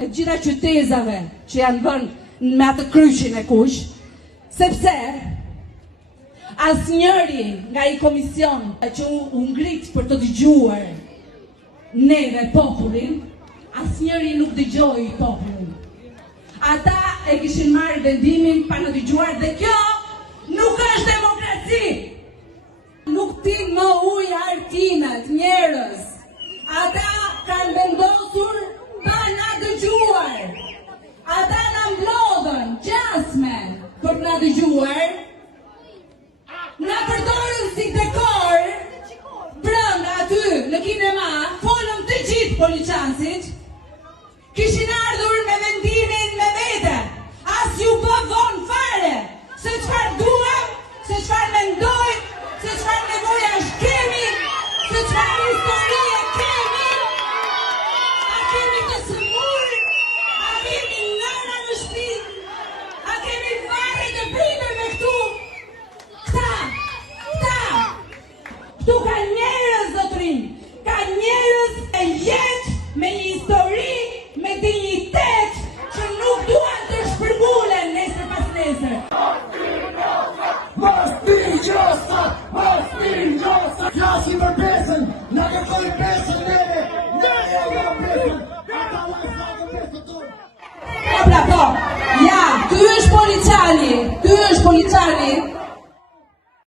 e gjitha qytetave që janë vënë me atë kryqin e kuq, sepse asnjëri nga i komision që u ngrit për të dëgjuar neve popullin, asnjëri nuk dëgjoi popullin. Ata e kishin marrë vendimin pa në dëgjuar dhe kjo nuk është demokraci. Nuk pin më ujë artinat, njerëz. Ata kanë vendosur